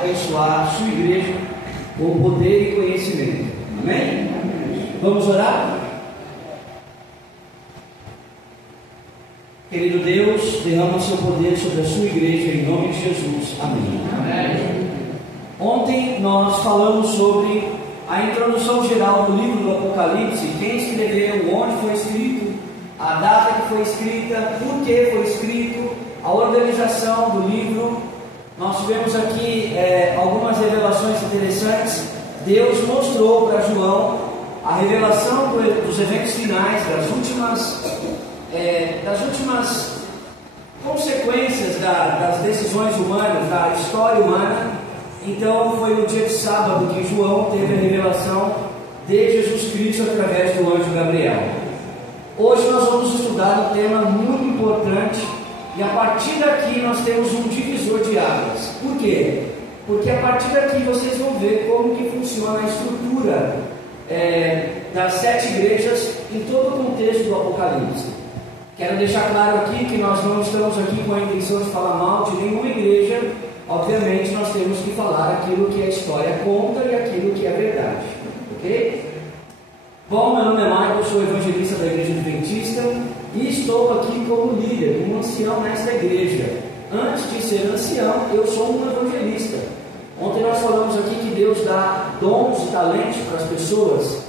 abençoar sua igreja com poder e conhecimento. Amém? Vamos orar? Querido Deus, derrama seu poder sobre a sua igreja em nome de Jesus. Amém. Amém. Ontem nós falamos sobre a introdução geral do livro do Apocalipse, quem escreveu, onde foi escrito, a data que foi escrita, por que foi escrito, a organização do livro. Nós tivemos aqui algumas revelações interessantes. Deus mostrou para João a revelação dos eventos finais, das últimas consequências das decisões humanas, da história humana. Então foi no dia de sábado que João teve a revelação de Jesus Cristo através do anjo Gabriel. Hoje nós vamos estudar um tema muito importante, e a partir daqui nós temos um divisor de águas. Por quê? Porque a partir daqui vocês vão ver como que funciona a estrutura das 7 igrejas em todo o contexto do Apocalipse. Quero deixar claro aqui que nós não estamos aqui com a intenção de falar mal de nenhuma igreja. Obviamente nós temos que falar aquilo que a história conta e aquilo que é verdade. Ok? Bom, meu nome é Michael, sou evangelista da Igreja Adventista e estou aqui como líder, como ancião nesta igreja. Antes de ser ancião, eu sou um evangelista. Ontem nós falamos aqui que Deus dá dons e talentos para as pessoas.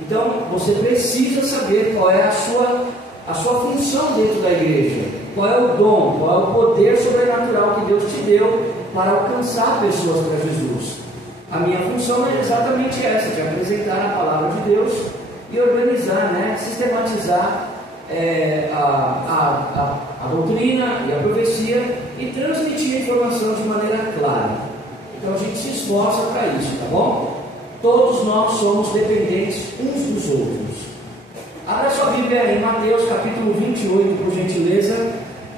Então você precisa saber qual é a sua função dentro da igreja. Qual é o dom, qual é o poder sobrenatural que Deus te deu para alcançar pessoas para Jesus. A minha função é exatamente essa, de apresentar a palavra de Deus e organizar, sistematizar a doutrina e a profecia e transmitir a informação de maneira clara. Então a gente se esforça para isso, tá bom? Todos nós somos dependentes uns dos outros. Abra sua Bíblia em Mateus capítulo 28, por gentileza.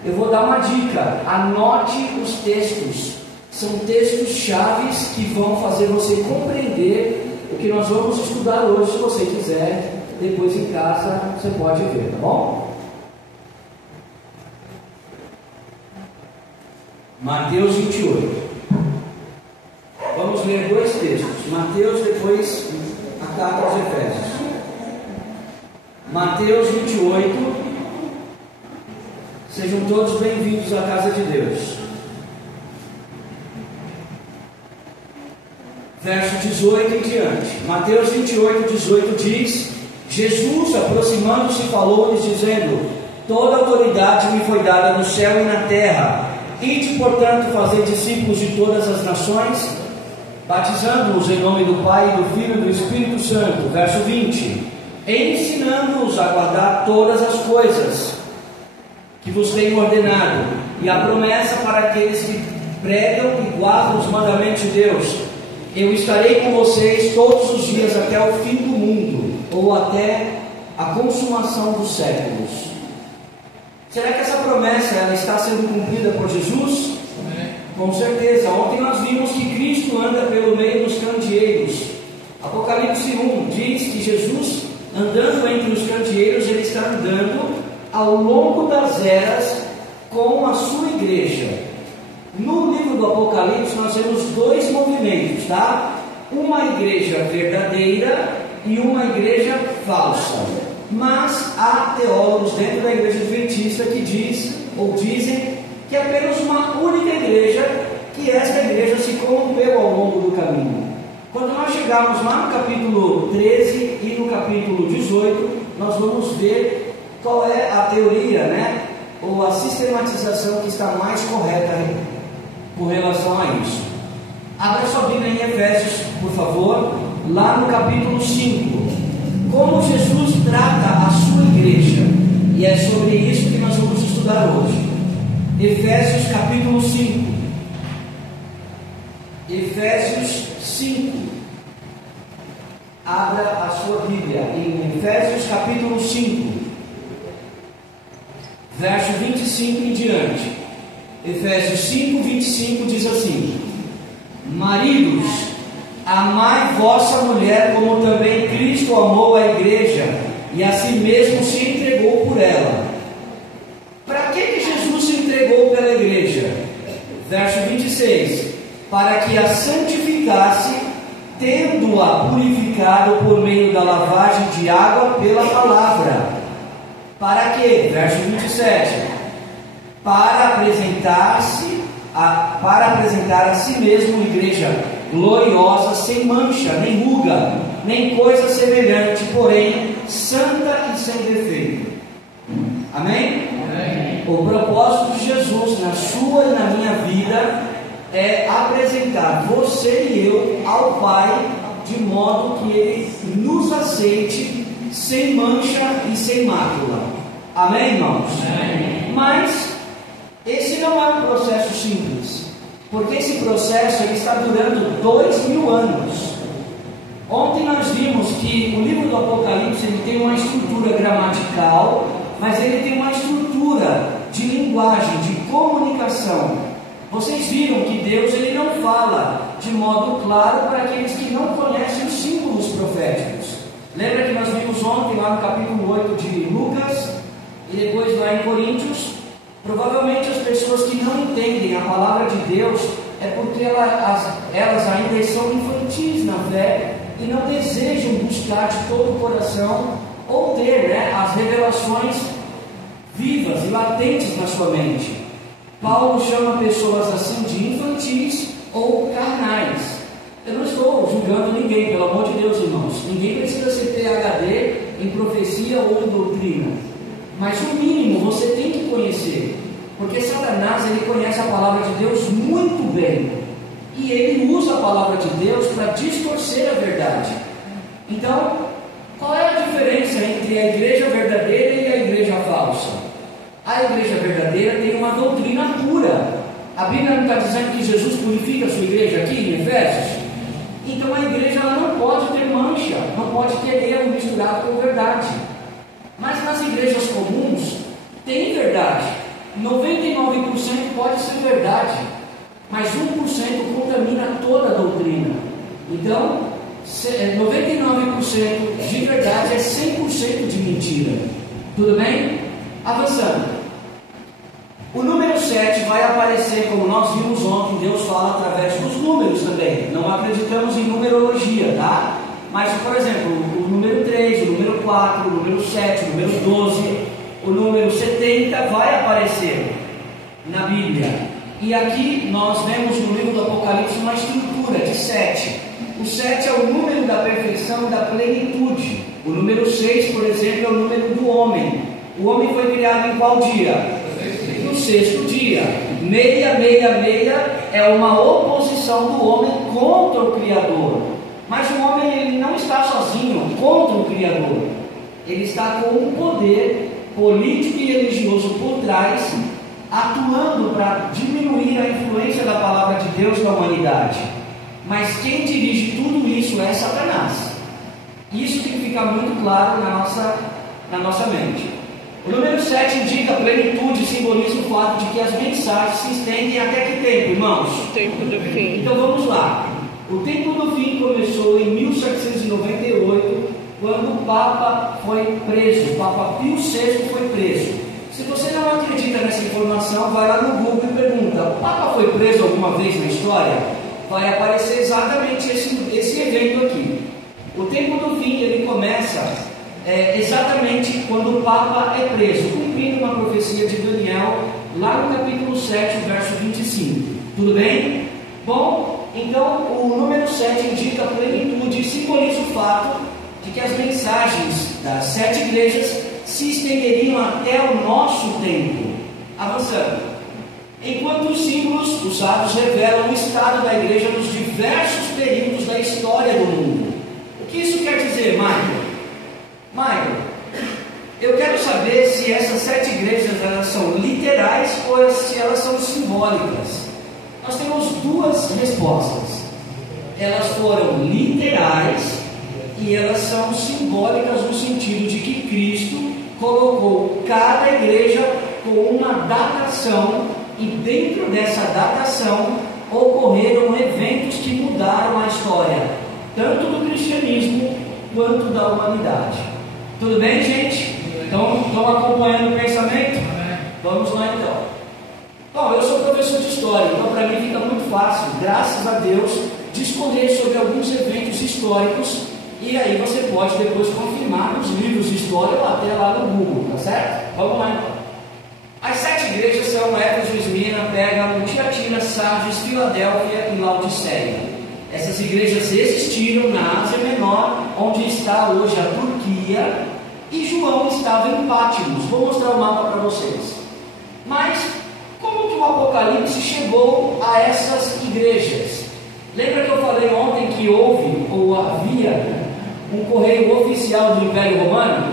Eu vou dar uma dica: anote os textos. São textos chaves que vão fazer você compreender o que nós vamos estudar hoje. Se você quiser, depois em casa você pode ver, tá bom? Mateus 28. Vamos ler 2 textos. Mateus, depois a carta aos Efésios. Mateus 28. Sejam todos bem-vindos à casa de Deus. Verso 18 em diante. Mateus 28, 18 diz: Jesus, aproximando-se, falou-lhes, dizendo: toda autoridade me foi dada no céu e na terra. Ide, portanto, fazer discípulos de todas as nações, batizando-os em nome do Pai, do Filho e do Espírito Santo. Verso 20: ensinando-os a guardar todas as coisas que vos tenho ordenado. E a promessa para aqueles que pregam e guardam os mandamentos de Deus: eu estarei com vocês todos os dias até o fim do mundo, ou até a consumação dos séculos. Será que essa promessa ela está sendo cumprida por Jesus? Com certeza. Ontem nós vimos que Cristo anda pelo meio dos candeeiros. Apocalipse 1 diz que Jesus, andando entre os candeeiros, ele está andando ao longo das eras com a sua igreja. No livro do Apocalipse nós temos 2 movimentos, tá? Uma igreja verdadeira e uma igreja falsa. Mas há teólogos dentro da Igreja Adventista que dizem que é apenas uma única igreja, que esta igreja se corrompeu ao longo do caminho. Quando nós chegarmos lá no capítulo 13 e no capítulo 18, nós vamos ver qual é a teoria, ou a sistematização que está mais correta com relação a isso. Abra sua Bíblia em Efésios, por favor, lá no capítulo 5. Como Jesus trata a sua igreja, e é sobre isso que nós vamos estudar hoje. Efésios capítulo 5. Efésios 5. Abra a sua Bíblia em Efésios capítulo 5, verso 25 em diante. Efésios 5, 25 diz assim: maridos, amai vossa mulher como também Cristo amou a igreja e a si mesmo se entregou por ela. Para que Jesus se entregou pela igreja? Verso 26: para que a santificasse, tendo-a purificado por meio da lavagem de água pela palavra. Para quê? Verso 27. Para apresentar a si mesmo igreja gloriosa, sem mancha, nem ruga, nem coisa semelhante, porém santa e sem defeito. Amém? Amém. O propósito de Jesus na sua e na minha vida é apresentar você e eu ao Pai, de modo que Ele nos aceite sem mancha e sem mácula. Amém, irmãos? Amém. Mas esse não é um processo simples, porque esse processo ele está durando 2000 anos. Ontem nós vimos que o livro do Apocalipse ele tem uma estrutura gramatical, mas ele tem uma estrutura de linguagem, de comunicação. Vocês viram que Deus ele não fala de modo claro para aqueles que não conhecem os símbolos proféticos. Lembra que nós vimos ontem lá no capítulo 8 de Lucas e depois lá em Coríntios? Provavelmente as pessoas que não entendem a palavra de Deus é porque elas ainda são infantis na fé e não desejam buscar de todo o coração ou ter as revelações vivas e latentes na sua mente. Paulo chama pessoas assim de infantis ou carnais. Eu não estou julgando ninguém, pelo amor de Deus, irmãos. Ninguém precisa ser PhD em profecia ou em doutrina. Mas o mínimo você tem que conhecer. Porque Satanás ele conhece a palavra de Deus muito bem. E ele usa a palavra de Deus para distorcer a verdade. Então, qual é a diferença entre a igreja verdadeira e a igreja falsa? A igreja verdadeira tem uma doutrina pura. A Bíblia não está dizendo que Jesus purifica a sua igreja aqui em Efésios? Então a igreja ela não pode ter mancha, não pode ter erro misturado com verdade. Mas nas igrejas comuns tem verdade. 99% pode ser verdade, mas 1% contamina toda a doutrina. Então 99% de verdade é 100% de mentira. Tudo bem? Avançando. O número 7 vai aparecer, como nós vimos ontem, Deus fala através dos números também. Não acreditamos em numerologia, tá? Mas, por exemplo, o número 3, o número 4, o número 7, o número 12, o número 70 vai aparecer na Bíblia. E aqui nós vemos no livro do Apocalipse uma estrutura de 7. O 7 é o número da perfeição e da plenitude. O número 6, por exemplo, é o número do homem. O homem foi criado em qual dia? No sexto dia. 666 é uma oposição do homem contra o Criador. Mas o homem ele não está sozinho contra o Criador. Ele está com um poder político e religioso por trás, atuando para diminuir a influência da palavra de Deus na humanidade. Mas quem dirige tudo isso é Satanás. Isso tem que ficar muito claro na nossa mente. O número 7 indica plenitude e simboliza o fato de que as mensagens se estendem até que tempo, irmãos? O tempo do fim. Então vamos lá. O tempo do fim começou em 1798, quando o Papa foi preso. O Papa Pio VI foi preso. Se você não acredita nessa informação, vai lá no Google e pergunta: o Papa foi preso alguma vez na história? Vai aparecer exatamente esse evento aqui. O tempo do fim ele começa exatamente quando o Papa é preso, cumprindo uma profecia de Daniel, lá no capítulo 7, verso 25. Tudo bem? Bom, então o número 7 indica a plenitude e simboliza o fato de que as mensagens das 7 igrejas se estenderiam até o nosso tempo. Avançando. Enquanto os símbolos usados revelam o estado da igreja nos diversos períodos da história do mundo. O que isso quer dizer, Michael, eu quero saber se essas 7 igrejas elas são literais ou se elas são simbólicas. Nós temos 2 respostas. Elas foram literais e elas são simbólicas no sentido de que Cristo colocou cada igreja com uma datação e dentro dessa datação ocorreram eventos que mudaram a história, tanto do cristianismo quanto da humanidade. Tudo bem, gente? Então, estão acompanhando o pensamento? Vamos lá então. Bom, eu sou professor de história, então para mim fica muito fácil, graças a Deus, discorrer sobre alguns eventos históricos, e aí você pode depois confirmar nos livros de história ou até lá no Google, tá certo? Vamos lá então. As 7 igrejas são Éfeso, Esmirna, Pérgamo, Tiatira, Sardes, Filadélfia e Laodiceia. Essas igrejas existiram na Ásia Menor, onde está hoje a Turquia, e João estava em Pátimos. Vou mostrar o mapa para vocês. Mas como que o Apocalipse chegou a essas igrejas? Lembra que eu falei ontem que houve ou havia um correio oficial do Império Romano?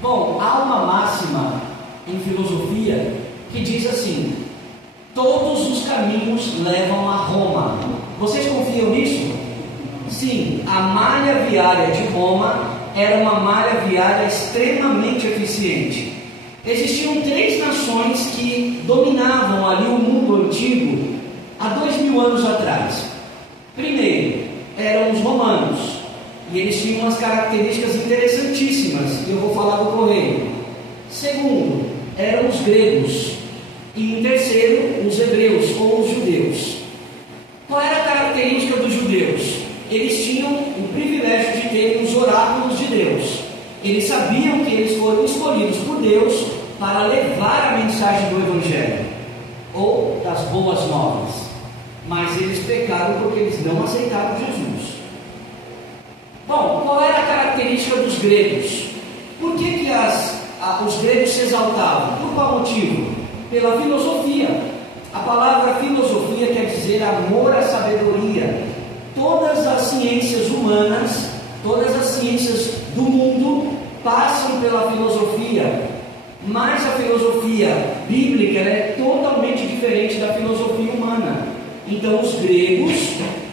Bom, há uma máxima em filosofia que diz assim: todos os caminhos levam a Roma. Vocês confiam nisso? Sim, a malha viária de Roma era uma malha viária extremamente eficiente. Existiam 3 nações que dominavam ali o mundo antigo há 2000 anos atrás. Primeiro, eram os romanos, e eles tinham umas características interessantíssimas, que eu vou falar do correio. Segundo, eram os gregos, e em terceiro, os hebreus ou os judeus. Qual era a característica dos judeus? Eles tinham o privilégio de terem os oráculos de Deus. Eles sabiam que eles foram escolhidos por Deus para levar a mensagem do Evangelho ou das boas novas, mas eles pecaram porque eles não aceitaram Jesus. Bom, qual era a característica dos gregos? Por que os gregos se exaltavam? Por qual motivo? Pela filosofia. A palavra filosofia quer dizer amor à sabedoria. Todas as ciências humanas, todas as ciências do mundo passam pela filosofia, mas a filosofia bíblica é totalmente diferente da filosofia humana. Então os gregos,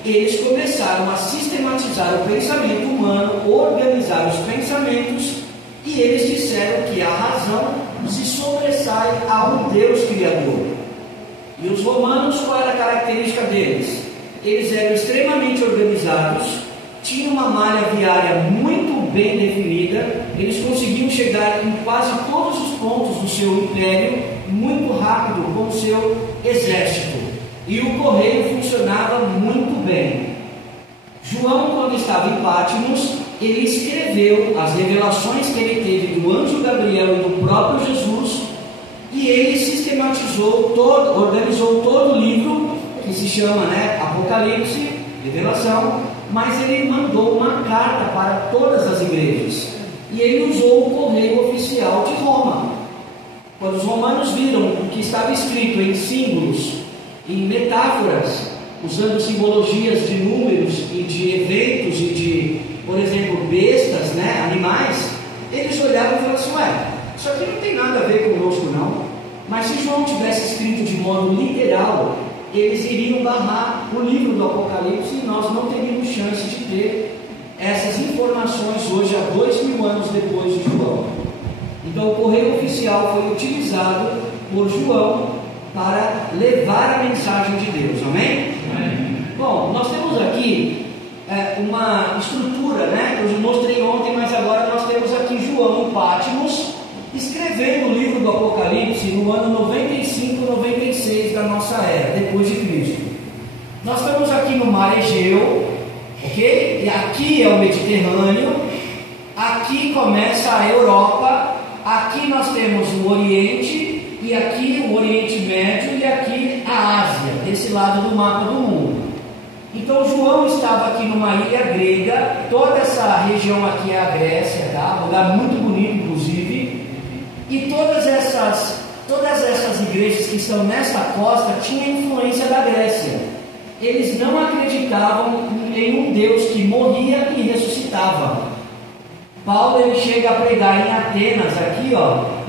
eles começaram a sistematizar o pensamento humano, organizar os pensamentos, e eles disseram que a razão se sobressai a um Deus Criador. E os romanos, qual era a característica deles? Eles eram extremamente organizados, tinham uma malha viária muito bem definida, eles conseguiam chegar em quase todos os pontos do seu império muito rápido com o seu exército, e o correio funcionava muito bem. João, quando estava em Pátimos, ele escreveu as revelações que ele teve do anjo Gabriel e do próprio Jesus, e ele sistematizou organizou todo o livro que se chama, Apocalipse, Revelação, mas ele mandou uma carta para todas as igrejas, e ele usou o correio oficial de Roma. Quando os romanos viram o que estava escrito em símbolos, em metáforas, usando simbologias de números e de eventos e de, por exemplo, bestas, animais, eles olhavam e falavam assim: isso aqui não tem nada a ver conosco não. Mas se João tivesse escrito de modo literal, eles iriam barrar o livro do Apocalipse e nós não teríamos chance de ter essas informações hoje, há 2000 anos depois de João. Então o correio oficial foi utilizado por João para levar a mensagem de Deus, amém? Amém. Bom, nós temos aqui uma estrutura, que eu mostrei ontem, mas agora nós temos aqui João em Pátimos, escrevendo o livro do Apocalipse no ano 95, 96 da nossa era, depois de Cristo. Nós estamos aqui no mar Egeu, ok? E aqui é o Mediterrâneo, aqui começa a Europa, aqui nós temos o Oriente, e aqui o Oriente Médio, e aqui a Ásia, desse lado do mapa do mundo. Então João estava aqui numa ilha grega, toda essa região aqui é a Grécia, tá? Um lugar muito bonito, inclusive. E todas essas igrejas que estão nessa costa tinham influência da Grécia. Eles não acreditavam em um Deus que morria e ressuscitava. Paulo, ele chega a pregar em Atenas aqui,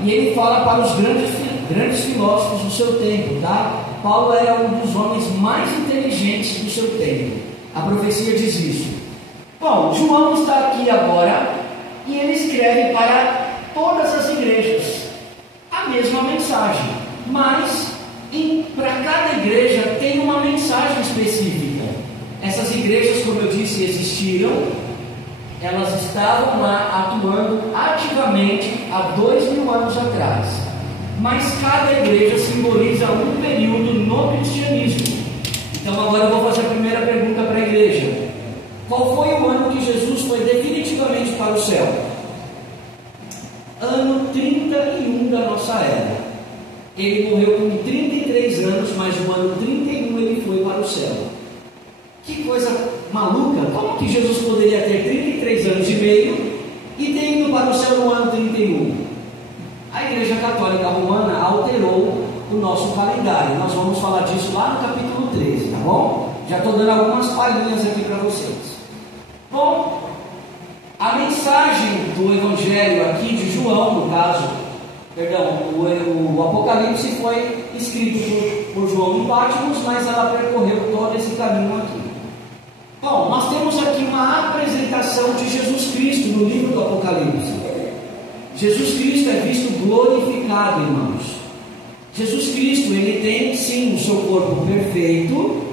e ele fala para os grandes filósofos do seu tempo, tá? Paulo era um dos homens mais inteligentes do seu tempo. A profecia diz isso. Bom, João está aqui agora e ele escreve para todas as igrejas a mesma mensagem, mas para cada igreja tem uma mensagem específica. Essas igrejas, como eu disse, existiram, elas estavam lá atuando ativamente há 2000 anos atrás. mas cada igreja simboliza um período no cristianismo. Então agora eu vou fazer a primeira pergunta para a igreja. Qual foi o ano que Jesus foi definitivamente para o céu? Ano 31 da nossa era. Ele morreu com 33 anos, mas no ano 31 ele foi para o céu. Que coisa maluca! Como que Jesus poderia ter 33 anos e meio e ter ido para o céu no ano 31? A Igreja Católica Romana alterou o nosso calendário. Nós vamos falar disso lá no capítulo 13, tá bom? Já estou dando algumas palhinhas aqui para vocês. Bom, a mensagem do Evangelho aqui de João, no caso, o Apocalipse foi escrito por João e Patmos, mas ela percorreu todo esse caminho aqui. Bom, nós temos aqui uma apresentação de Jesus Cristo no livro do Apocalipse. Jesus Cristo é visto glorificado, irmãos. Jesus Cristo, ele tem sim o seu corpo perfeito,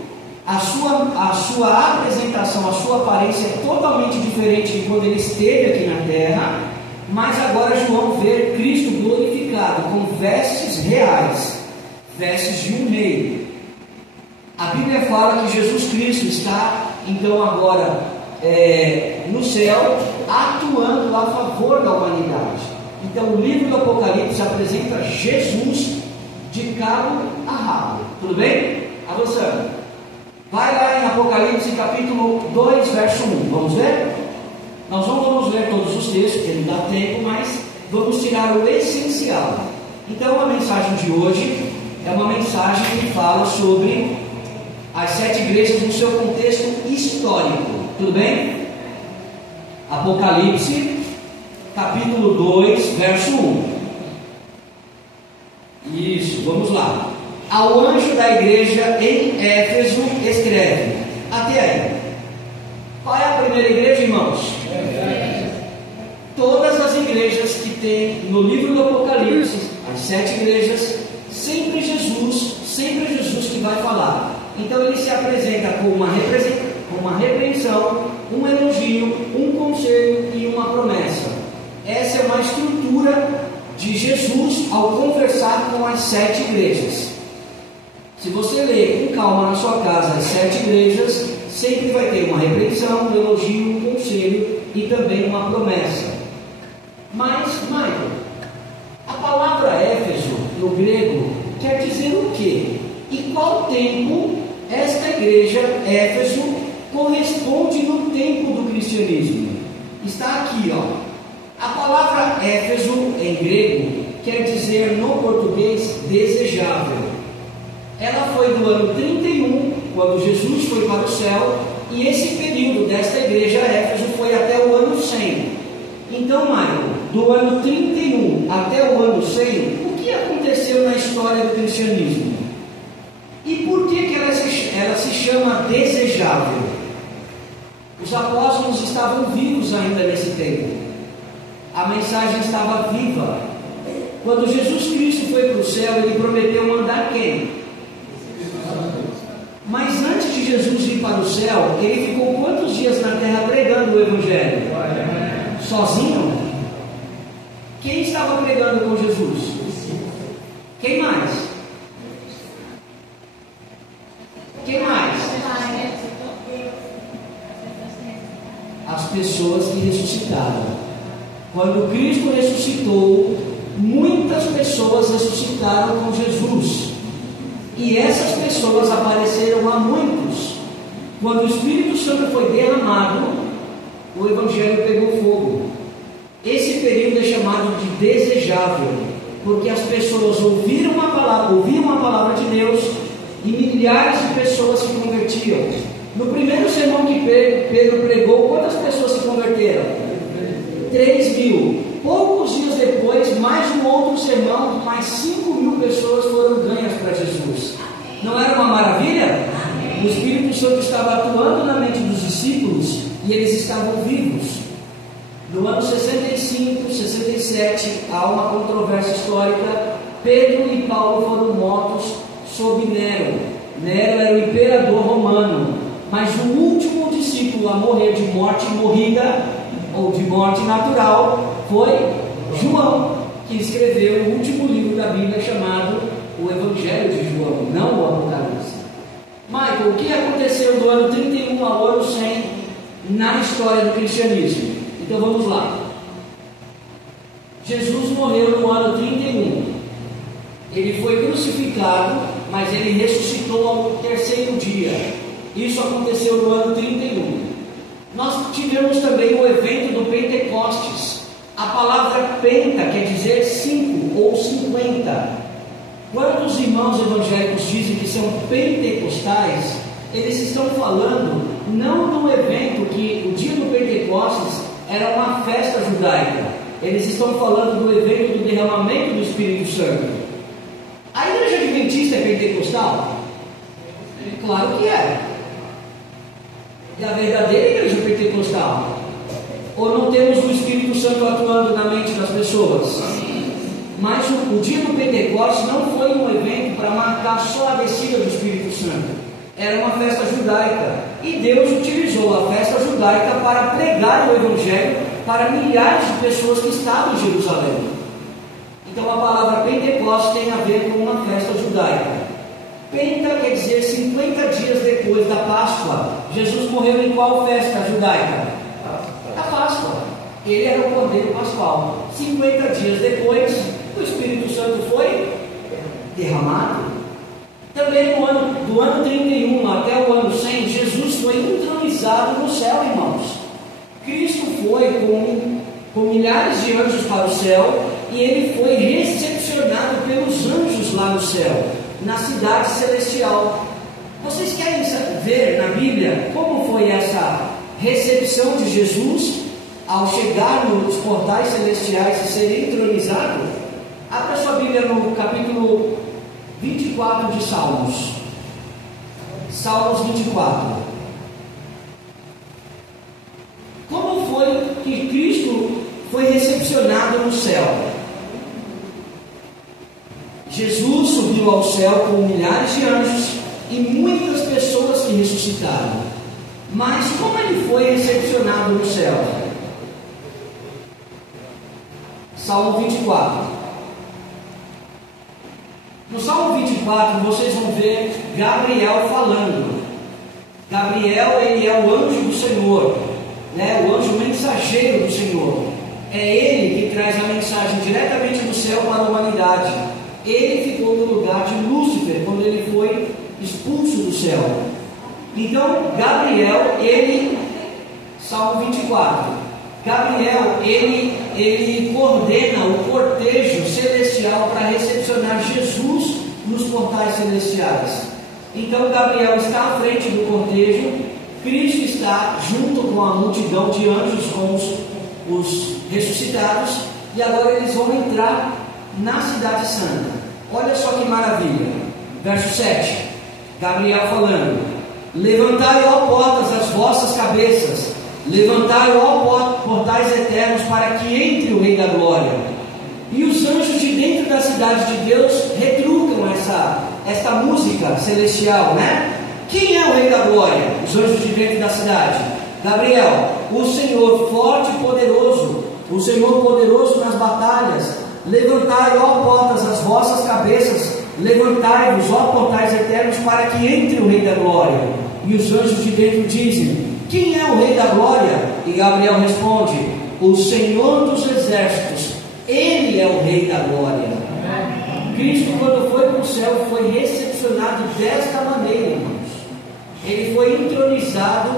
a sua apresentação, a sua aparência é totalmente diferente de quando ele esteve aqui na terra, mas agora João vê Cristo glorificado, com vestes reais, vestes de um rei. A Bíblia fala que Jesus Cristo está, então, agora no céu, atuando a favor da humanidade. Então, o livro do Apocalipse apresenta Jesus de cabo a rabo. Tudo bem? Avançando. Vai lá em Apocalipse capítulo 2, verso 1. Vamos ver? Nós não vamos ler todos os textos, porque não dá tempo, mas vamos tirar o essencial. Então, a mensagem de hoje é uma mensagem que fala sobre as 7 igrejas no seu contexto histórico. Tudo bem? Apocalipse, capítulo 2, verso 1. Isso, vamos lá. Ao anjo da igreja em Éfeso escreve. Até aí. Qual é a primeira igreja, irmãos? Todas as igrejas que tem no livro do Apocalipse, as 7 igrejas, sempre Jesus que vai falar. Então ele se apresenta com uma repreensão, um elogio, um conselho e uma promessa. Essa é uma estrutura de Jesus ao conversar com as 7 igrejas. Se você ler com calma na sua casa as 7 igrejas, sempre vai ter uma repreensão, um elogio, um conselho e também uma promessa. Mas, Michael, a palavra Éfeso, no grego, quer dizer o quê? E qual tempo esta igreja, Éfeso, corresponde no tempo do cristianismo? Está aqui, ó. A palavra Éfeso, em grego, quer dizer no português desejável. Ela foi do ano 31, quando Jesus foi para o céu, e esse período desta igreja, Éfeso, foi até o ano 100. Então, Mário, do ano 31 até o ano 100, o que aconteceu na história do cristianismo? E por que ela se chama desejável? Os apóstolos estavam vivos ainda nesse tempo. A mensagem estava viva. Quando Jesus Cristo foi para o céu, ele prometeu mandar quem? Mas antes de Jesus ir para o céu, ele ficou quantos dias na terra pregando o Evangelho? Sozinho? Quem estava pregando com Jesus? Quem mais? Quem mais? As pessoas que ressuscitaram. Quando Cristo ressuscitou, muitas pessoas ressuscitaram com Jesus. E essas pessoas apareceram a muitos. Quando o Espírito Santo foi derramado, o Evangelho pegou fogo. Esse período é chamado de desejável, porque as pessoas ouviram a palavra de Deus e milhares de pessoas se convertiam. No primeiro sermão que Pedro pregou, quantas pessoas se converteram? 3.000. Poucos dias depois, mais um outro sermão, mais 5.000 pessoas foram ganhas para Jesus. Não era uma maravilha? O Espírito Santo estava atuando na mente dos discípulos e eles estavam vivos. No ano 65, 67, há uma controvérsia histórica. Pedro e Paulo foram mortos sob Nero. Nero era o imperador romano, mas o último discípulo a morrer de morte morrida ou de morte natural foi João. que escreveu o último livro da Bíblia chamado o Evangelho de João, não o Apocalipse. Michael, o que aconteceu do ano 31 ao ano 100 na história do cristianismo? Então vamos lá. Jesus morreu no ano 31. Ele foi crucificado, mas ele ressuscitou ao terceiro dia. Isso aconteceu no ano 31. Nós tivemos também o evento do Pentecostes. A palavra penta quer dizer 5 ou 50. Quando os irmãos evangélicos dizem que são pentecostais, eles estão falando não do evento que o dia do Pentecostes era uma festa judaica. Eles estão falando do evento do derramamento do Espírito Santo. A igreja adventista é pentecostal? Claro que é. E a verdadeira igreja pentecostal? Ou não temos o Espírito Santo atuando na mente das pessoas? Mas o dia do Pentecostes não foi um evento para marcar só a descida do Espírito Santo. Era uma festa judaica. E Deus utilizou a festa judaica para pregar o Evangelho para milhares de pessoas que estavam em Jerusalém. Então a palavra Pentecostes tem a ver com uma festa judaica. Penta quer dizer 50 dias depois da Páscoa. Jesus morreu em qual festa judaica? A Páscoa. Ele era o Cordeiro Pascual. 50 dias depois, o Espírito Santo foi derramado. Também do ano 31 até o ano 100, Jesus foi entronizado no céu, irmãos. Cristo foi com milhares de anjos para o céu, e ele foi recepcionado pelos anjos lá no céu, na cidade celestial. Vocês querem ver na Bíblia como foi essa recepção de Jesus ao chegar nos portais celestiais e ser entronizado? Abra sua Bíblia no capítulo 24 de Salmos. Salmos 24. Como foi que Cristo foi recepcionado no céu? Jesus subiu ao céu com milhares de anjos e muitas pessoas que ressuscitaram. Mas como ele foi recepcionado no céu? Salmo 24. No Salmo 24 vocês vão ver Gabriel falando. Gabriel, ele é o anjo do Senhor, né? O anjo mensageiro do Senhor. É ele que traz a mensagem diretamente do céu para a humanidade. Ele ficou no lugar de Lúcifer quando ele foi expulso do céu. Então Gabriel, Salmo 24, Gabriel, ele coordena o cortejo celestial para recepcionar Jesus nos portais celestiais. Então Gabriel está à frente do cortejo, Cristo está junto com a multidão de anjos, com os ressuscitados, e agora eles vão entrar na cidade santa. Olha só que maravilha. Verso 7, Gabriel falando: levantai, ó portas, as vossas cabeças, levantai, ó portais eternos, para que entre o Rei da Glória. E os anjos de dentro da cidade de Deus retrucam esta música celestial, né? Quem é o Rei da Glória? Os anjos de dentro da cidade. Gabriel: o Senhor forte e poderoso, o Senhor poderoso nas batalhas. Levantai, ó portas, as vossas cabeças, levantai-vos, ó portais eternos, para que entre o Rei da Glória. E os anjos de dentro dizem: quem é o Rei da Glória? E Gabriel responde: o Senhor dos Exércitos, Ele é o Rei da Glória. Cristo, quando foi para o céu, foi recepcionado desta maneira, irmãos. Ele foi entronizado.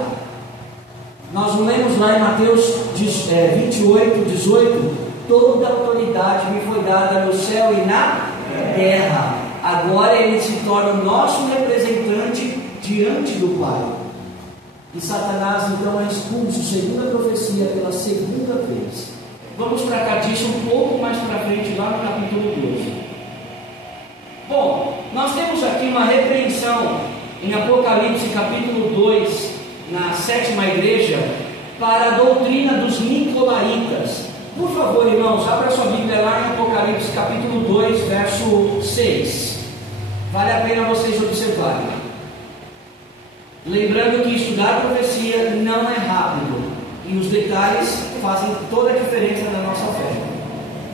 Nós lemos lá em Mateus 28, 18: toda autoridade me foi dada no céu e na terra. Agora ele se torna o nosso representante diante do Pai. E Satanás então é expulso, segundo a profecia, pela segunda vez. Vamos tratar disso um pouco mais para frente, lá no capítulo 12. Bom, nós temos aqui uma repreensão em Apocalipse capítulo 2, na 7ª igreja, para a doutrina dos Nicolaítas. Por favor, irmãos, abra sua Bíblia lá em Apocalipse capítulo 2, verso 6. Vale a pena vocês observarem. Lembrando que estudar profecia não é rápido, e os detalhes fazem toda a diferença na nossa fé.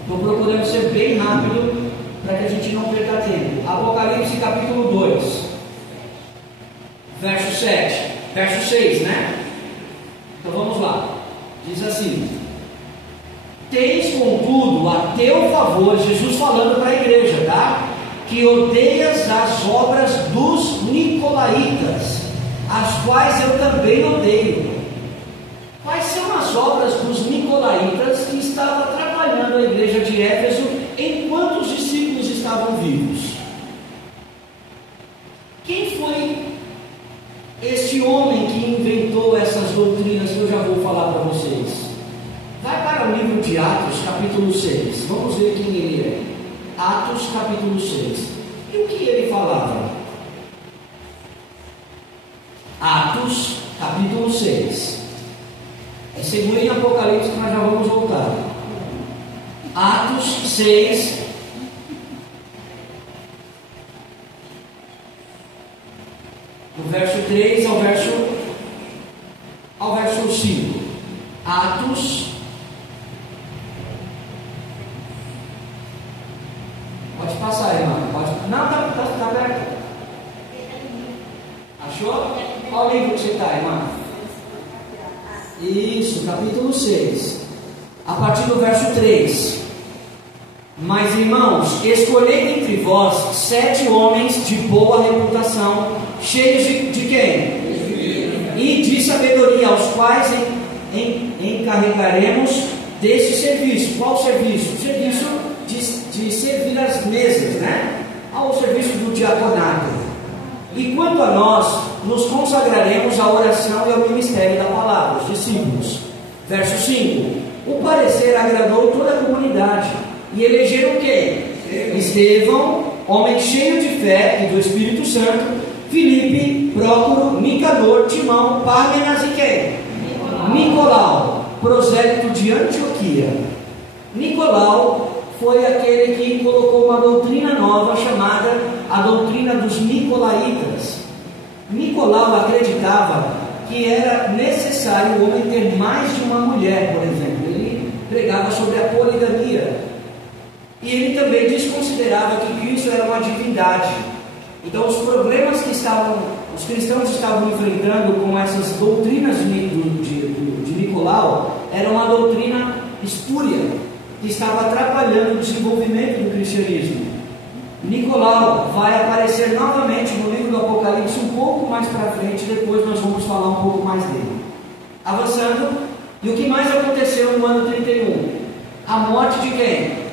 Estou procurando ser bem rápido para que a gente não perca tempo. Apocalipse capítulo 2, verso 7, verso 6, né? Então vamos lá. Diz assim: tens contudo a teu favor, Jesus falando para a igreja, tá? Que odeias as obras dos nicolaítas, as quais eu também odeio. Quais são as obras dos nicolaítas que estavam atrapalhando a igreja de Éfeso enquanto os discípulos estavam vivos? Quem foi este homem que inventou essas doutrinas que eu já vou falar para vocês? Vai para o livro de Atos, capítulo 6. Vamos ver quem ele é. Atos, capítulo 6. E o que ele falava? Atos, capítulo 6. E segurem Apocalipse que nós já vamos voltar. Atos 6. Do verso 3 ao verso 5. Atos. Pode passar, irmã. Pode. Não, tá perto. Achou? Qual livro que você está, irmã? Isso, capítulo 6. A partir do verso 3. Mas, irmãos, escolhei entre vós 7 homens de boa reputação, cheios de quem? E de sabedoria, aos quais encarregaremos desse serviço. Qual serviço? O serviço de servir as mesas, né? Ao serviço do diaconato. E quanto a nós, nos consagraremos à oração e ao ministério da palavra, os discípulos. Verso 5. O parecer agradou toda a comunidade. E elegeram quem? Estevão, homem cheio de fé e do Espírito Santo, Filipe, Prócoro, Nicanor, Timão, Pármenas e quem? Nicolau, prosélito de Antioquia. Nicolau foi aquele que colocou uma doutrina nova chamada a doutrina dos nicolaítas. Nicolau acreditava que era necessário o homem ter mais de uma mulher, por exemplo. Ele pregava sobre a poligamia. E ele também desconsiderava que Cristo era uma divindade. Então os problemas que os cristãos estavam enfrentando com essas doutrinas de Nicolau era uma doutrina espúria, que estava atrapalhando o desenvolvimento do cristianismo. Nicolau vai aparecer novamente no livro do Apocalipse um pouco mais para frente, depois nós vamos falar um pouco mais dele. Avançando, e o que mais aconteceu no ano 31? A morte de quem?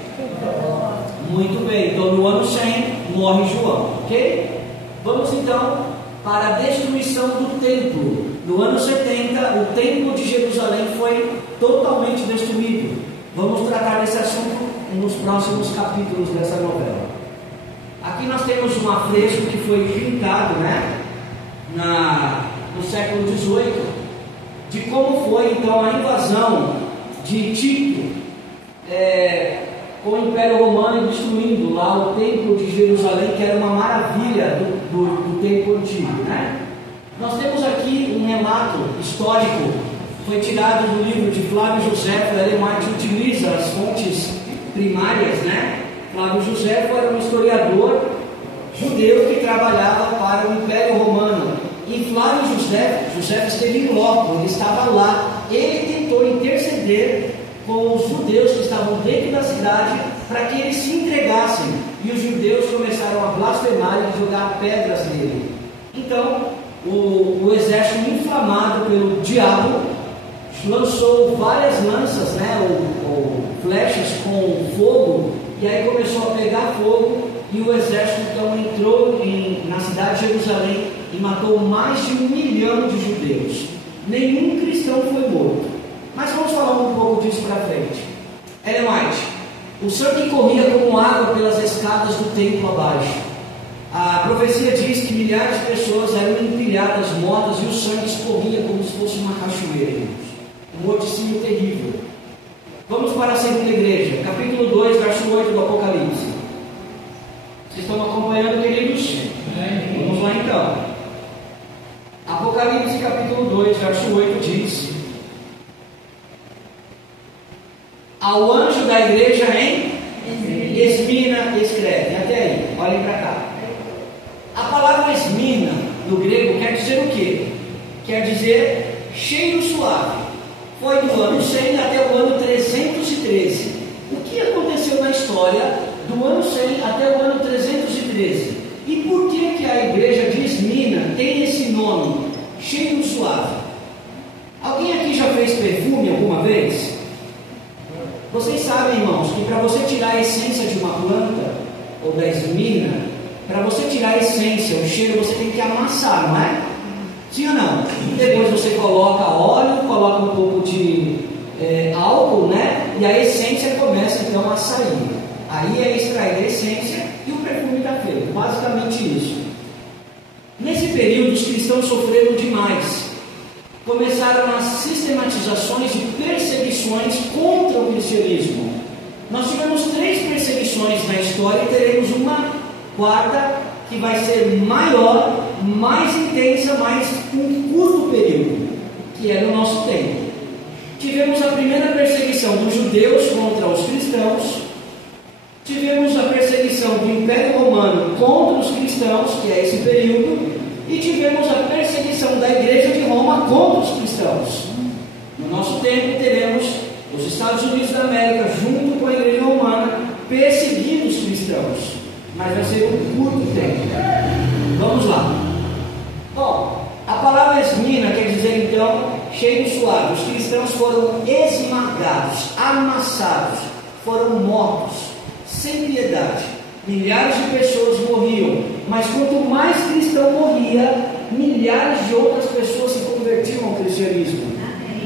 Muito bem, então no ano 100 morre João, ok? Vamos então para a destruição do templo. No ano 70, o templo de Jerusalém foi totalmente destruído. Vamos tratar desse assunto nos próximos capítulos dessa novela. Aqui nós temos um afresco que foi pintado, né, no século XVIII, de como foi então a invasão de Tito com o Império Romano destruindo lá o templo de Jerusalém, que era uma maravilha do templo antigo, né? Nós temos aqui um relato histórico, foi tirado do livro de Flávio José. Ellen White utiliza as fontes primárias, né? Flávio José era um historiador judeu que trabalhava para o Império Romano. E Flávio José esteve em loco, ele estava lá. Ele tentou interceder com os judeus que estavam dentro da cidade para que eles se entregassem. E os judeus começaram a blasfemar e jogar pedras nele. Então, o exército inflamado pelo diabo lançou várias lanças, né, ou flechas com fogo, e aí começou a pegar fogo, e o exército então entrou na cidade de Jerusalém e matou mais de 1 milhão de judeus. Nenhum cristão foi morto. Mas vamos falar um pouco disso para frente. Ellen White, o sangue corria como água pelas escadas do templo abaixo. A profecia diz que milhares de pessoas eram empilhadas, mortas, e o sangue escorria como se fosse uma cachoeira. Um morticínio terrível. Vamos para a segunda igreja, capítulo 2, verso 8 do Apocalipse. Vocês estão acompanhando, queridos? Vamos lá então. Apocalipse capítulo 2, verso 8 diz: ao anjo da igreja em Esmina escreve. Até aí, olhem para cá. A palavra Esmina no grego quer dizer o quê? Quer dizer cheiro suave. Foi do ano 100 até o ano 313. O que aconteceu na história do ano 100 até o ano 313? E por que a igreja de Esmina tem esse nome, cheiro suave? Alguém aqui já fez perfume alguma vez? Vocês sabem, irmãos, que para você tirar a essência de uma planta, ou da esmina, para você tirar a essência, o cheiro, você tem que amassar, não é? Sim ou não? Depois você coloca óleo, coloca um pouco de álcool, né? E a essência começa então a sair. Aí é extrair a essência e o perfume está feito. Basicamente isso. Nesse período, os cristãos sofreram demais. Começaram as sistematizações e perseguições contra o cristianismo. Nós tivemos 3 perseguições na história e teremos uma quarta que vai ser maior, mais intensa, mas com um curto período, que é no nosso tempo. Tivemos a primeira perseguição dos judeus contra os cristãos, tivemos a perseguição do Império Romano contra os cristãos, que é esse período, e tivemos a perseguição da Igreja de Roma contra os cristãos. No nosso tempo teremos os Estados Unidos da América, junto com a Igreja Romana, perseguindo os cristãos, mas vai ser um curto tempo. Vamos lá. Bom, a palavra esmina quer dizer então cheiro suave. Os cristãos foram esmagados, amassados, foram mortos, sem piedade. Milhares de pessoas morriam, mas quanto mais cristão morria, milhares de outras pessoas se convertiam ao cristianismo.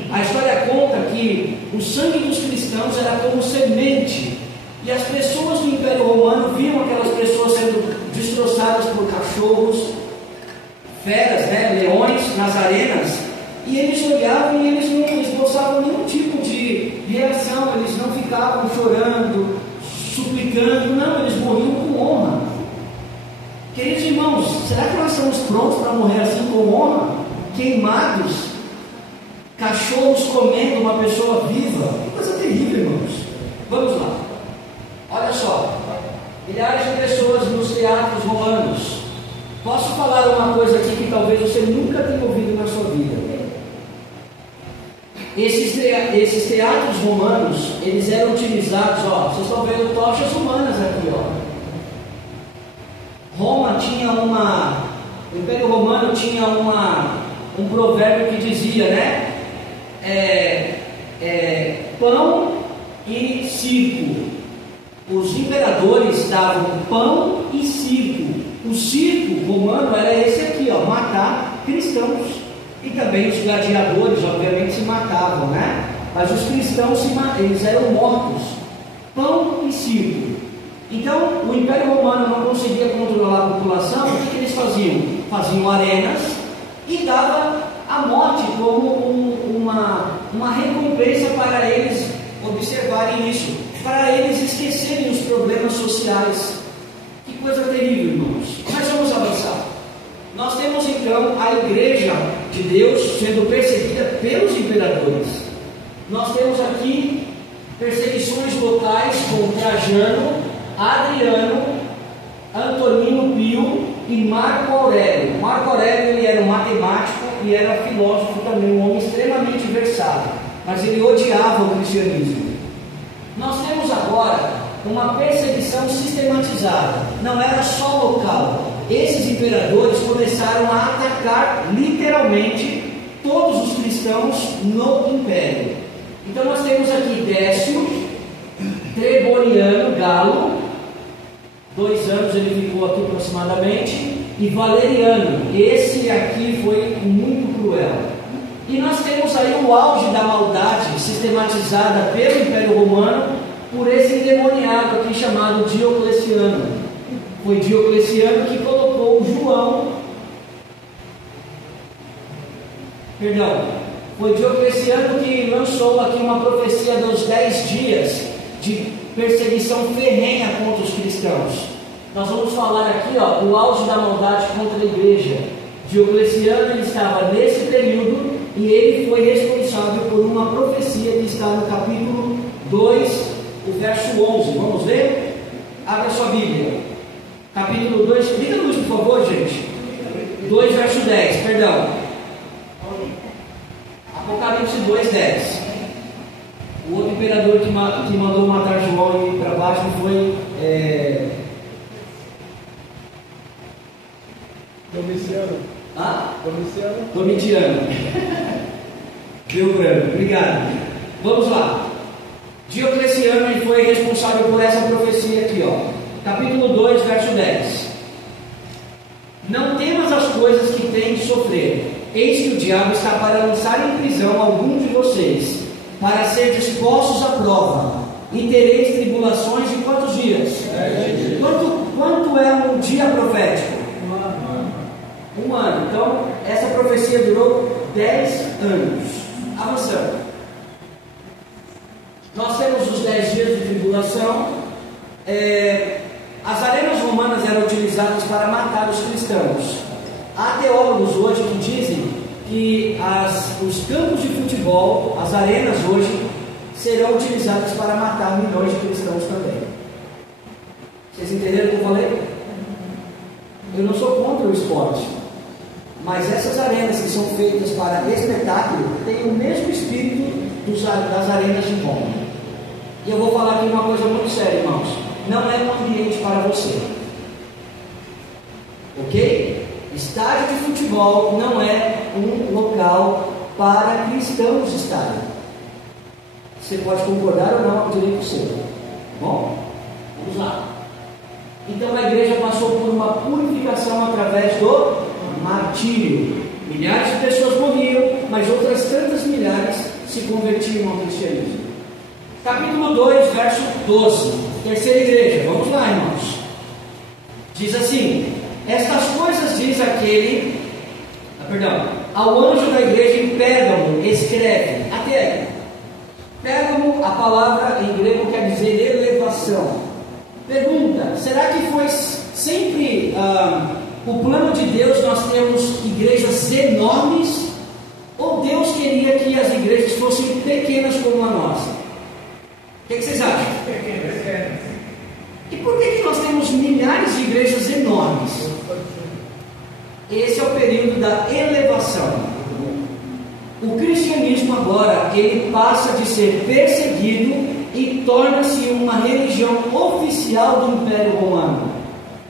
A história conta que o sangue dos cristãos era como semente, e as pessoas do Império Romano viam aquelas pessoas sendo destroçadas por cachorros, feras, né, leões nas arenas, e eles olhavam e eles não esboçavam nenhum tipo de reação, eles não ficavam chorando, suplicando, não, eles morriam com honra. Queridos irmãos, será que nós estamos prontos para morrer assim com honra? Queimados, cachorros comendo uma pessoa viva? Que coisa terrível, irmãos. Vamos lá. Olha só, milhares de pessoas nos teatros romanos. Posso falar uma coisa aqui que talvez você nunca tenha ouvido na sua vida. Esses teatros romanos, eles eram utilizados, ó, vocês estão vendo tochas humanas aqui, ó. Roma tinha o Império Romano tinha um provérbio que dizia, né? Pão e circo. Os imperadores davam pão e circo. O circo romano era esse aqui, ó, matar cristãos. E também os gladiadores, obviamente, se matavam, né? Mas os cristãos, eles eram mortos. Pão e circo. Então, o Império Romano não conseguia controlar a população. O que eles faziam? Faziam arenas e dava a morte como uma recompensa para eles observarem isso, para eles esquecerem os problemas sociais. Que coisa terrível, irmãos. Mas vamos avançar. Nós temos então a igreja de Deus sendo perseguida pelos imperadores. Nós temos aqui perseguições locais com Trajano, Adriano, Antonino Pio e Marco Aurélio. Marco Aurélio, ele era um matemático e era filósofo também, um homem extremamente versado, mas ele odiava o cristianismo. Nós temos agora uma perseguição sistematizada, não era só local. Esses imperadores começaram a atacar literalmente todos os cristãos no império. Então nós temos aqui Décio, Treboniano, Galo, 2 anos ele ficou aqui aproximadamente, e Valeriano. Esse aqui foi muito cruel. E nós temos aí o auge da maldade sistematizada pelo Império Romano por esse endemoniado aqui chamado Diocleciano. Foi Diocleciano que colocou foi Diocleciano que lançou aqui uma profecia dos 10 dias de perseguição ferrenha contra os cristãos. Nós vamos falar aqui, ó, o auge da maldade contra a igreja. Diocleciano, ele estava nesse período e ele foi responsável por uma profecia que está no capítulo 2, o verso 11. Vamos ver? Abra sua Bíblia. Capítulo 2, liga a luz, por favor, gente. 2, verso 10, perdão. Apocalipse 2, 10. O outro imperador que mandou matar João e ir para baixo foi Domiciano. Domitiano. Deu branco, obrigado. Vamos lá. Diocleciano ele foi responsável por essa profecia aqui, ó. Capítulo 2, verso 10. Não temas as coisas que têm de sofrer. Eis que o diabo está para lançar em prisão algum de vocês, para ser dispostos à prova. E tereis tribulações de quantos dias? Quanto é um dia profético? Um ano. Então, essa profecia durou 10 anos. Avançando. Nós temos os 10 dias de tribulação. As arenas romanas eram utilizadas para matar os cristãos. Há teólogos hoje que dizem que os campos de futebol, as arenas hoje, serão utilizadas para matar milhões de cristãos também. Vocês entenderam o que eu falei? Eu não sou contra o esporte, mas essas arenas que são feitas para espetáculo têm o mesmo espírito das arenas de Roma. E eu vou falar aqui uma coisa muito séria, irmãos. Não é um ambiente para você. Ok? Estádio de futebol não é um local para cristãos estarem. Você pode concordar ou não, com o direito seu. Bom, vamos lá. Então a igreja passou por uma purificação através do martírio. Milhares de pessoas morriam, mas outras tantas milhares se convertiam ao cristianismo. Capítulo 2, verso 12. Terceira igreja. Vamos lá, irmãos. Diz assim: estas coisas diz aquele, ao anjo da igreja em Pérgamo, escreve. Até aí. Pérgamo, a palavra em grego quer dizer elevação. Pergunta: será que foi sempre o plano de Deus nós termos igrejas enormes? Ou Deus queria que as igrejas fossem pequenas como a nossa? O que vocês acham? E por que nós temos milhares de igrejas enormes? Esse é o período da elevação. O cristianismo agora, ele passa de ser perseguido e torna-se uma religião oficial do Império Romano,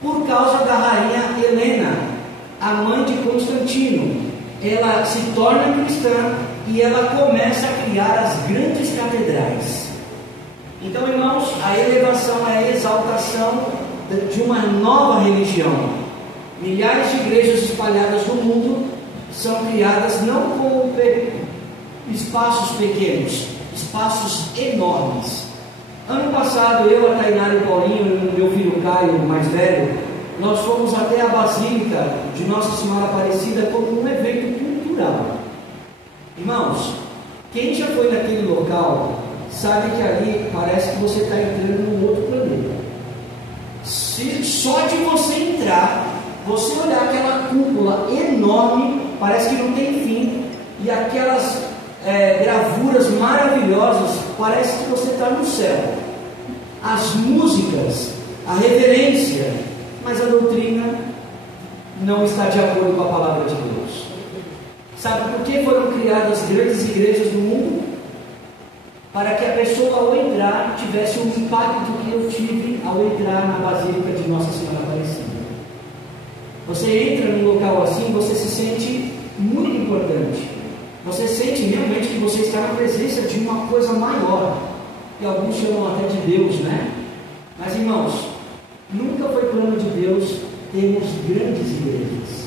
por causa da rainha Helena, a mãe de Constantino. Ela se torna cristã e ela começa a criar as grandes catedrais. Então, irmãos, a elevação é a exaltação de uma nova religião. Milhares de igrejas espalhadas no mundo são criadas não como espaços pequenos, espaços enormes. Ano passado, eu, a Tainara e o Paulinho, e meu filho Caio, mais velho, nós fomos até a Basílica de Nossa Senhora Aparecida como um evento cultural. Irmãos, quem já foi naquele local sabe que ali parece que você está entrando num outro planeta. Se só de você entrar, você olhar aquela cúpula enorme, parece que não tem fim, e aquelas gravuras maravilhosas, parece que você está no céu. As músicas, a reverência, mas a doutrina não está de acordo com a palavra de Deus. Sabe por que foram criadas grandes igrejas no mundo? Para que a pessoa ao entrar tivesse o impacto que eu tive ao entrar na Basílica de Nossa Senhora Aparecida. Você entra num local assim, você se sente muito importante. Você sente realmente que você está na presença de uma coisa maior, que alguns chamam até de Deus, né? Mas, irmãos, nunca foi plano de Deus termos grandes igrejas.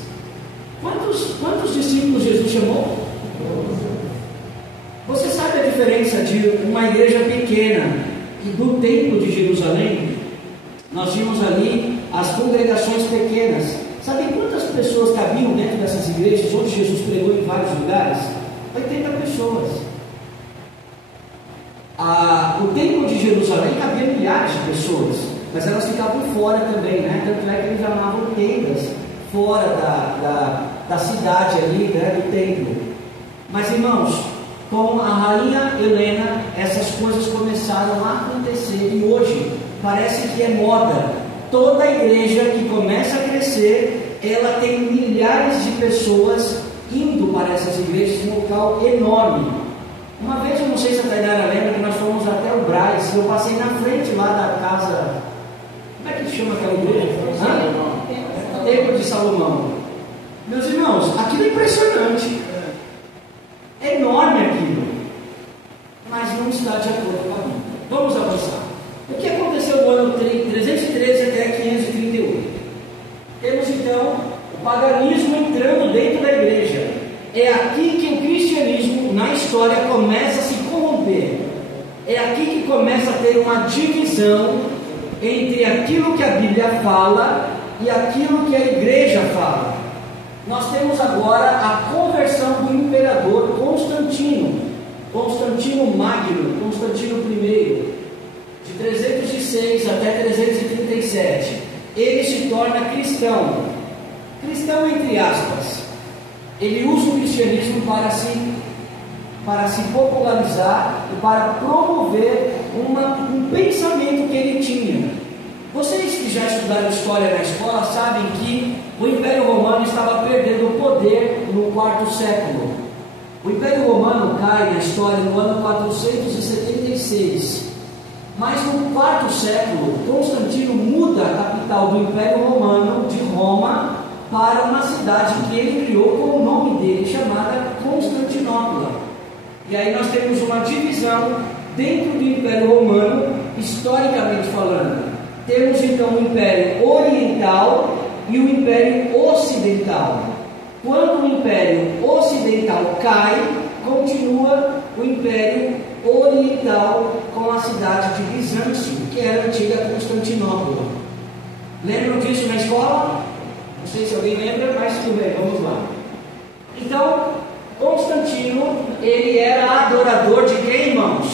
Quantos discípulos Jesus chamou? Você sabe a diferença de uma igreja pequena e do templo de Jerusalém? Nós vimos ali as congregações pequenas. Sabe quantas pessoas cabiam dentro dessas igrejas, onde Jesus pregou em vários lugares? 80 pessoas. O templo de Jerusalém cabia milhares de pessoas, mas elas ficavam fora também, né? Tanto é que eles chamavam tendas fora da cidade ali, né? Do templo. Mas, irmãos, com a rainha Helena, essas coisas começaram a acontecer e hoje parece que é moda. Toda a igreja que começa a crescer, ela tem milhares de pessoas indo para essas igrejas, um local enorme. Uma vez, eu não sei se a Tainara lembra, que nós fomos até o Braz, eu passei na frente lá da casa, como é que chama aquela igreja? Templo de Salomão. Meus irmãos, aquilo é impressionante, é enorme aquilo, mas não está de acordo com a Bíblia. Vamos avançar. O que aconteceu no ano 313 até 538? Temos então o paganismo entrando dentro da igreja. É aqui que o cristianismo na história começa a se corromper. É aqui que começa a ter uma divisão entre aquilo que a Bíblia fala e aquilo que a igreja fala. Nós temos agora a conversão do imperador Constantino Magno, Constantino I, de 306 até 337. Ele se torna cristão entre aspas. Ele usa o cristianismo para se popularizar e para promover um pensamento que ele tinha. Vocês que já estudaram história na escola sabem que o Império Romano estava perdendo o poder no quarto século. O Império Romano cai na história no ano 476. Mas no quarto século, Constantino muda a capital do Império Romano, de Roma, para uma cidade que ele criou com o nome dele, chamada Constantinopla. E aí nós temos uma divisão dentro do Império Romano, historicamente falando. Temos então o Império Oriental e o Império Ocidental. Quando o Império Ocidental cai, continua o Império Oriental com a cidade de Bizâncio, que era a antiga Constantinopla. Lembram disso na escola? Não sei se alguém lembra, mas tudo bem, vamos lá. Então, Constantino, ele era adorador de quem, irmãos?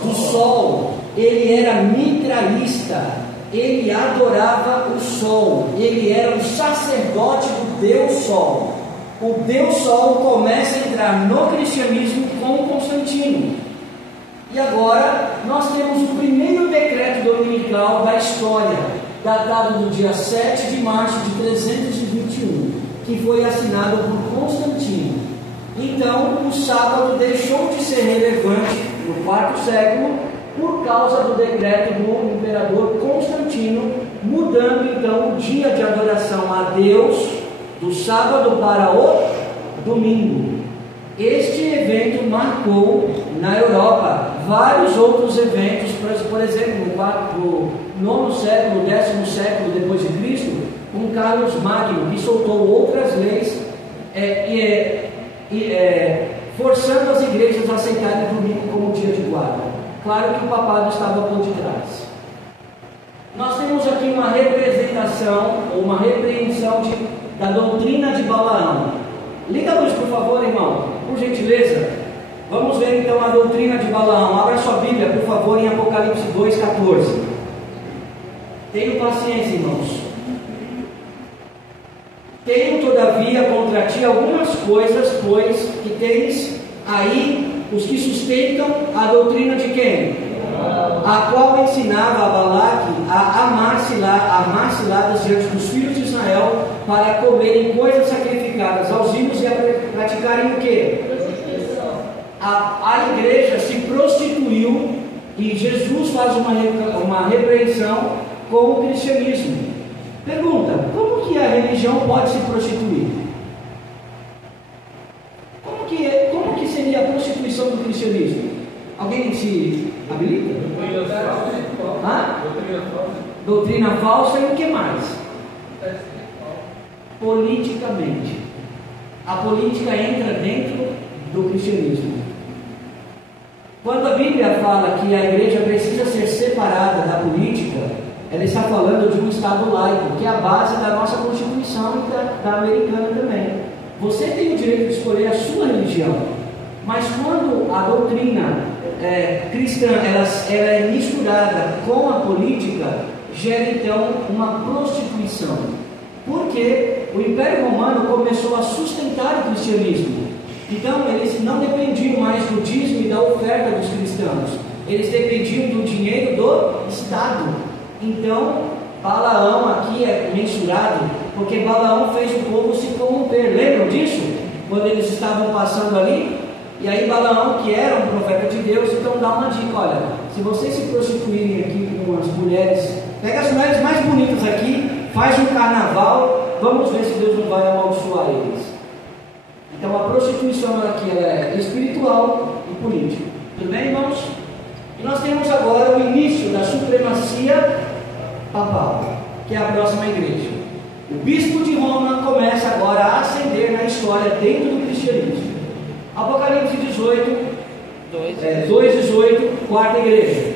Do sol. Ele era mitraísta. Ele adorava o sol. Ele era um sacerdote do Deus Sol. O Deus Sol começa a entrar no cristianismo com Constantino. E agora nós temos o primeiro decreto dominical da história, datado no dia 7 de março de 321, que foi assinado por Constantino. Então, o sábado deixou de ser relevante no quarto século por causa do decreto do imperador Constantino, mudando então o dia de adoração a Deus do sábado para o domingo. Este evento marcou na Europa vários outros eventos, por exemplo, no nono século, 10º século depois de Cristo, com Carlos Magno, que soltou outras leis forçando as igrejas a aceitarem o domingo como dia de guarda. Claro que o papado estava por detrás. Nós temos aqui uma representação, ou uma repreensão da doutrina de Balaão. Liga a luz, por favor, irmão, por gentileza. Vamos ver então a doutrina de Balaão. Abra sua Bíblia, por favor, em Apocalipse 2,14. Tenham paciência, irmãos. Tenho, todavia, contra ti algumas coisas, pois que tens aí os que sustentam a doutrina de quem? A qual ensinava a Balaque a amar ciladas diante dos filhos de Israel, para comerem coisas sacrificadas aos ídolos e a praticarem o quê? A igreja se prostituiu e Jesus faz uma repreensão com o cristianismo. Pergunta: como que a religião pode se prostituir? Como que seria a prostituição do cristianismo? Alguém se habilita? Doutrina falsa e o que mais? Politicamente. A política entra dentro do cristianismo. Quando a Bíblia fala que a igreja precisa ser separada da política, ela está falando de um Estado laico, que é a base da nossa Constituição e da americana também. Você tem o direito de escolher a sua religião, mas quando a doutrina cristã ela é misturada com a política, gera então uma prostituição. Porque o Império Romano começou a sustentar o cristianismo. Então eles não dependiam mais do dízimo e da oferta dos cristãos, eles dependiam do dinheiro do Estado. Então Balaão aqui é mensurado, porque Balaão fez o povo se corromper. Lembram disso? Quando eles estavam passando ali, e aí Balaão, que era um profeta de Deus, então dá uma dica: olha, se vocês se prostituírem aqui com as mulheres, pega as mulheres mais bonitas aqui, faz um carnaval, vamos ver se Deus não vai amaldiçoar eles. Então a prostituição aqui ela é espiritual e política. Tudo bem, irmãos? E nós temos agora o início da supremacia papal, que é a próxima igreja. O bispo de Roma começa agora a ascender na história dentro do cristianismo. Apocalipse 18, 2:18, quarta igreja.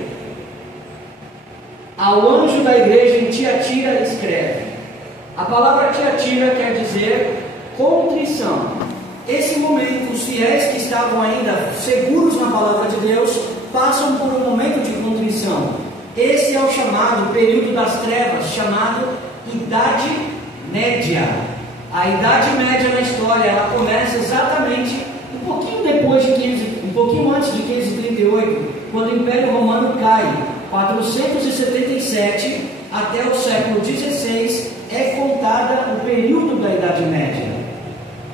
Ao anjo da igreja em Tiatira escreve. A palavra Tiatira quer dizer contrição. Esse momento, os fiéis que estavam ainda seguros na palavra de Deus passam por um momento de contrição. Esse é o chamado período das trevas, chamado Idade Média. A Idade Média na história, ela começa exatamente um pouquinho depois de 15, um pouquinho antes de 1538, quando o Império Romano cai. 477 até o século XVI é contada o período da Idade Média.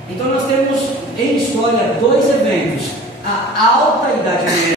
Então nós temos em história dois eventos: a Alta Idade Média